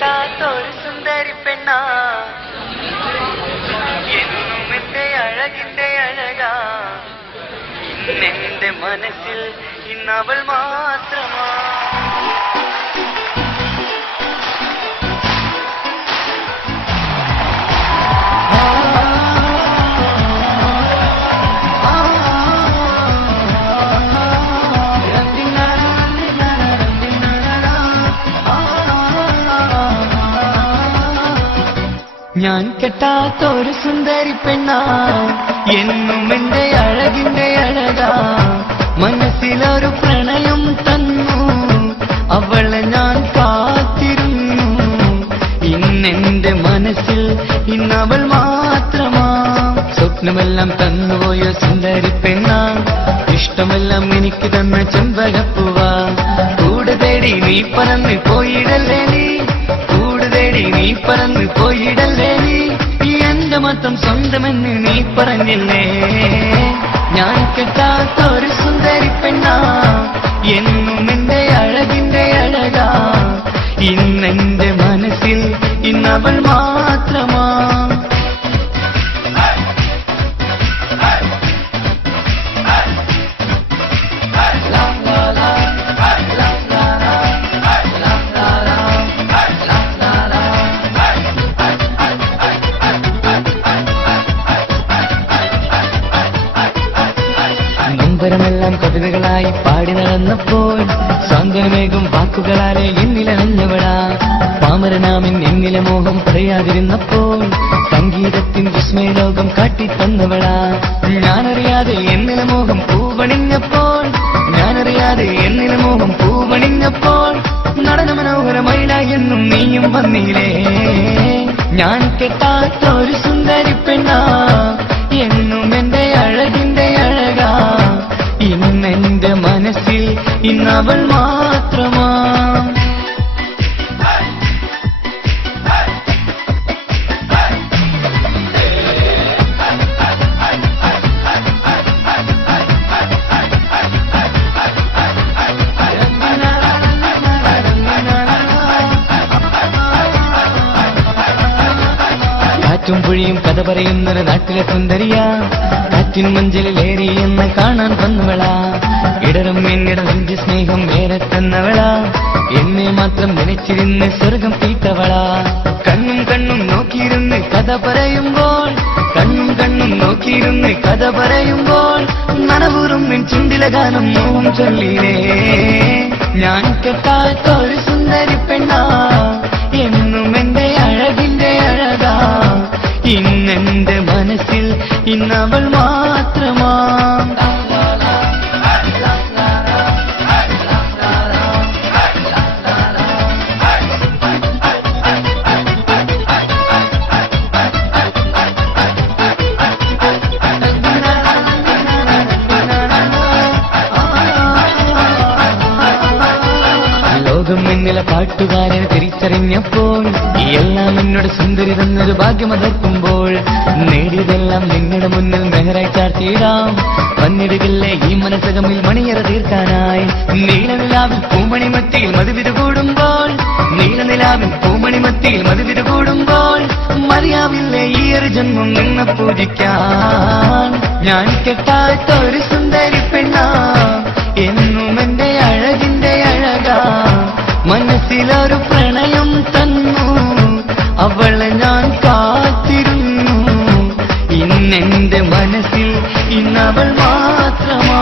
കെട്ടാത്ത ഒരു സുന്ദരി പെണ്ണാ എന്നും എന്റെ അഴകിന്റെ അഴകാ ഇന്നെന്റെ മനസ്സിൽ ഇന്നവൾ മാത്രമാ ഞാൻ കെട്ടാത്ത ഒരു സുന്ദരി പെണ്ണാ എന്നും എന്റെ അഴകിന്റെ അഴകാ മനസ്സിലൊരു പ്രണയം തന്നു അവളെ ഞാൻ കാത്തിരുന്നു ഇന്നെന്റെ മനസ്സിൽ ഇന്നവൾ മാത്രമാ സ്വപ്നമെല്ലാം തന്നുപോയ സുന്ദരി പെണ്ണാ ഇഷ്ടമെല്ലാം എനിക്ക് തന്ന ചെമ്പകപ്പൂവാ കൂടെ തേടി നീ പറന്ന് പോയിടല്ലേ നീ പറന്ന് പോയിടല്ലേ നീ എന്റെ മൊത്തം സ്വന്തമെന്ന് നീ പറഞ്ഞില്ലേ ഞാൻ കെട്ടാത്ത ഒരു സുന്ദരി പെണ്ണാ എന്നും എന്റെ അഴകിന്റെ അഴകാ ഇന്നെന്റെ മനസ്സിൽ ഇന്നവൾ മാത്രമാ നൊമ്പരമെല്ലാം കവിതകളായി പാടി നടന്നപ്പോൾ സാന്ത്വനമേകും വാക്കുകളാലെ എന്നിലണഞ്ഞവളാ പാമരനാമിൻ എന്നിലെ മോഹം പറയാതിരുന്നപ്പോൾ സംഗീതത്തിൻ വിസ്മയലോകം കാട്ടിത്തന്നവളാ ഞാനറിയാതെ എന്നിലെ മോഹം പൂവണിഞ്ഞപ്പോൾ നടന മനോഹരമൈല എന്നും നീയും വന്നില്ലേ ഞാൻ കെട്ടാത്ത ഒരു സുന്ദരി പെണ്ണാ എന്നും എന്റെ അഴകിന്റെ അഴകാ ഇന്നെന്റെ മനസ്സിൽ ഇന്നവൾ മാത്രമാ കാറ്റും പുഴിയും കഥ പറയുന്നൊരു നാട്ടിലെ സുന്ദരിയാ കാറ്റിൻ മഞ്ചലിലേറി എന്ന് കാണാൻ വന്നവളാ ഇടറും എന്നിട നെഞ്ച് സ്നേഹം ഏറെ തന്നവളാ എന്നെ മാത്രം നനച്ചിരുന്ന് സ്വർഗം തീട്ടവളാ കണ്ണും നോക്കിയിരുന്ന് കഥ പറയുമ്പോൾ നനവൂറും നിൻ ചുണ്ടിലെ ഗാനം മോഹം ചൊല്ലിലേ ഞാൻ കെട്ടാത്ത ഒരു സുന്ദരി പെണ്ണാ എന്നും എന്റെ അഴകിന്റെ അഴകാ ഇന്നെന്റെ മനസ്സിൽ ഇന്നവൾ മാത്രമാ ലോകം എന്നിലെ പാട്ടുകാരനെ തിരിച്ചറിഞ്ഞപ്പോൾ എല്ലാം എന്നോട് സുന്ദരി തന്നൊരു ഭാഗ്യമതർക്കുമ്പോൾ നേടിയതെല്ലാം നിങ്ങളുടെ മുന്നിൽ മെഹറായി ചാർത്തിയിടാം വന്നിടുകില്ലേ ഈ മനസ്സകമിൽ മണിയറ തീർക്കാനായി നീലനിലാവിൽ പൂമണിമത്തിയിൽ മധുവിരുകൂടുമ്പോൾ മറിയാവില്ലേ ഈ ഒരു ജന്മം നിന്നെ പൂജിക്കാൻ ഞാൻ കെട്ടാത്ത ഒരു സുന്ദരി പെണ്ണാ എന്നും എന്റെ അഴകിന്റെ അഴകാ മനസ്സിലൊരു പ്രണയം തന്നു അവളെ ഞാൻ കാത്തിരുന്നു ഇന്നെന്റെ മനസ്സിൽ ഇന്നവൾ മാത്രമാ